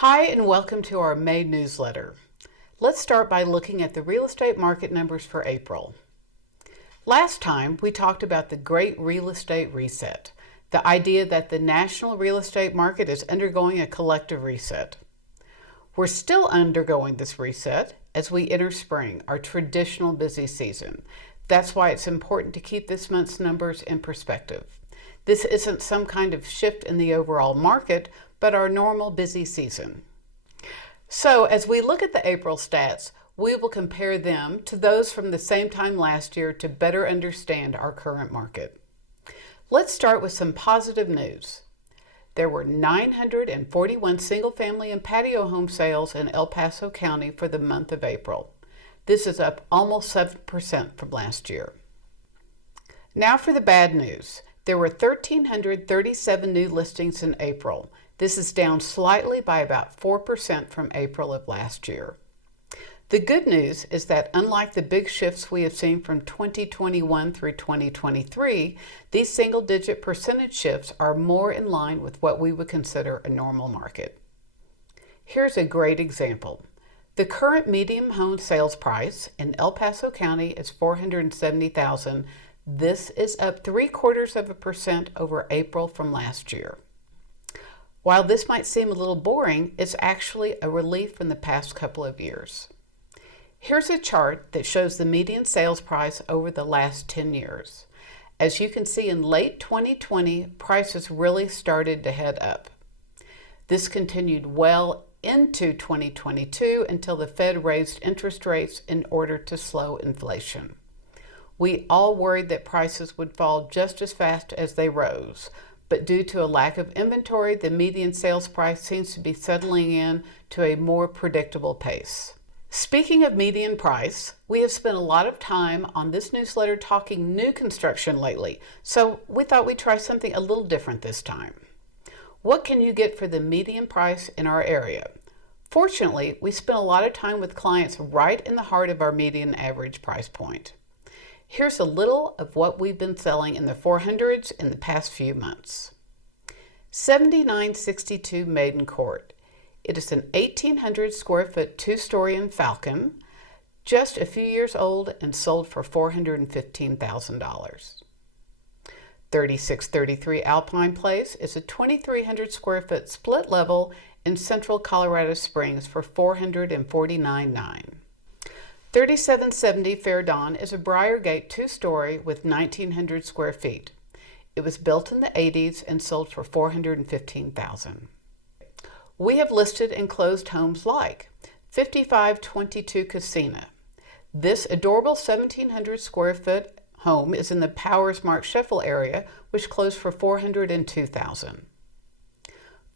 Hi, and welcome to our May newsletter. Let's start by looking at the real estate market numbers for April. Last time, we talked about the Great Real Estate Reset, the idea that the national real estate market is undergoing a collective reset. We're still undergoing this reset as we enter spring, our traditional busy season. That's why it's important to keep this month's numbers in perspective. This isn't some kind of shift in the overall market, but our normal busy season. So as we look at the April stats, we will compare them to those from the same time last year to better understand our current market. Let's start with some positive news. There were 941 single-family and patio home sales in El Paso County for the month of April. This is up almost 7% from last year. Now for the bad news. There were 1,337 new listings in April. This is down slightly by about 4% from April of last year. The good news is that unlike the big shifts we have seen from 2021 through 2023, these single-digit percentage shifts are more in line with what we would consider a normal market. Here's a great example. The current median home sales price in El Paso County is $470,000. This is up 0.75% over April from last year. While this might seem a little boring, it's actually a relief from the past couple of years. Here's a chart that shows the median sales price over the last 10 years. As you can see, in late 2020, prices really started to head up. This continued well into 2022 until the Fed raised interest rates in order to slow inflation. We all worried that prices would fall just as fast as they rose, but due to a lack of inventory, the median sales price seems to be settling in to a more predictable pace. Speaking of median price, we have spent a lot of time on this newsletter talking new construction lately, so we thought we'd try something a little different this time. What can you get for the median price in our area? Fortunately, we spent a lot of time with clients right in the heart of our median average price point. Here's a little of what we've been selling in the 400s in the past few months. 7962 Maiden Court. It is an 1,800 square foot two-story in Falcon, just a few years old and sold for $415,000. 3633 Alpine Place is a 2,300 square foot split level in central Colorado Springs for $449,900. 3770 Fair Dawn is a Briargate two-story with 1,900 square feet. It was built in the 80s and sold for $415,000. We have listed and closed homes like 5522 Casina. This adorable 1,700 square foot home is in the Powers Mark Sheffel area, which closed for $402,000.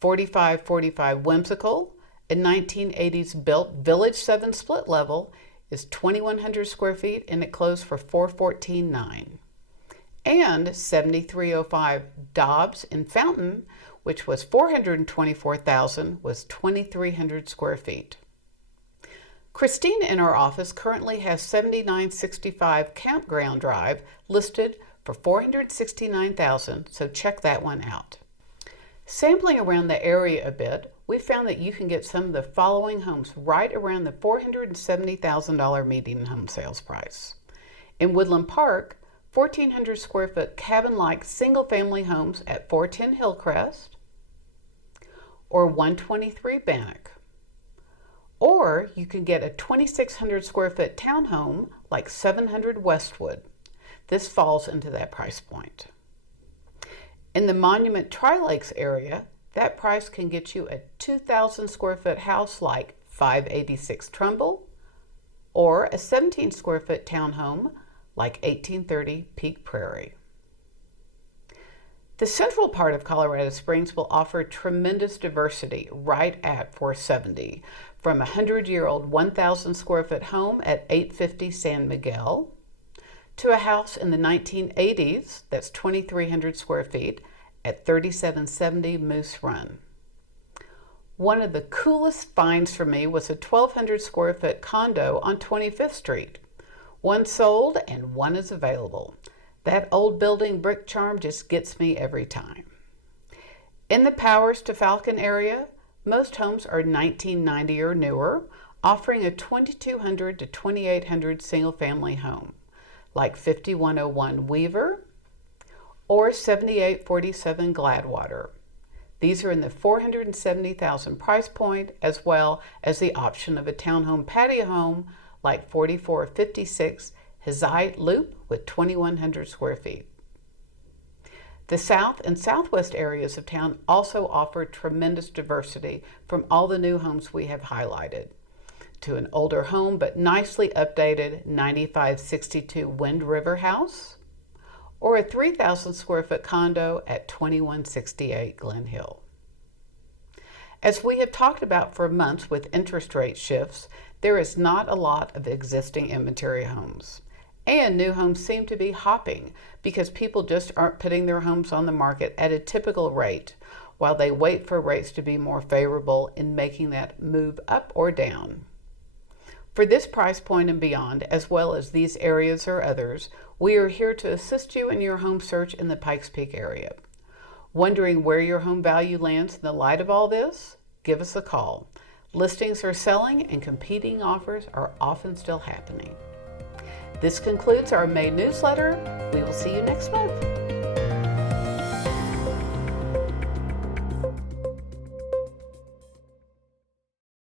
4545 Whimsical, a 1980s built Village 7 split level, is 2,100 square feet and it closed for $414,900. And 7305 Dobbs in Fountain, which was $424,000, was 2,300 square feet. Christine in our office currently has 7965 Campground Drive listed for $469,000, so check that one out. Sampling around the area a bit, we found that you can get some of the following homes right around the $470,000 median home sales price. In Woodland Park, 1,400 square foot cabin-like single-family homes at 410 Hillcrest, or 123 Bannock. Or you can get a 2,600 square foot townhome like 700 Westwood. This falls into that price point. In the Monument Tri-Lakes area, that price can get you a 2,000 square foot house like 586 Trumbull, or a 17 square foot townhome like 1830 Peak Prairie. The central part of Colorado Springs will offer tremendous diversity right at $470, from a 100-year-old 1,000 square foot home at 850 San Miguel, to a house in the 1980s that's 2,300 square feet at 3770 Moose Run. One of the coolest finds for me was a 1,200 square foot condo on 25th Street. One sold and one is available. That old building brick charm just gets me every time. In the Powers to Falcon area, Most homes are 1990 or newer, offering a 2200 to 2800 single-family home, like 5101 Weaver or 7847 Gladwater. These are in the $470,000 price point, as well as the option of a townhome patio home like 4456 Hizite Loop with 2,100 square feet. The south and southwest areas of town also offer tremendous diversity from all the new homes we have highlighted, to an older home but nicely updated 9562 Wind River House, or a 3,000 square foot condo at 2168 Glen Hill. As we have talked about for months with interest rate shifts, there is not a lot of existing inventory homes. And new homes seem to be hopping because people just aren't putting their homes on the market at a typical rate while they wait for rates to be more favorable in making that move up or down. For this price point and beyond, as well as these areas or others, we are here to assist you in your home search in the Pikes Peak area. Wondering where your home value lands in the light of all this? Give us a call. Listings are selling and competing offers are often still happening. This concludes our May newsletter. We will see you next month.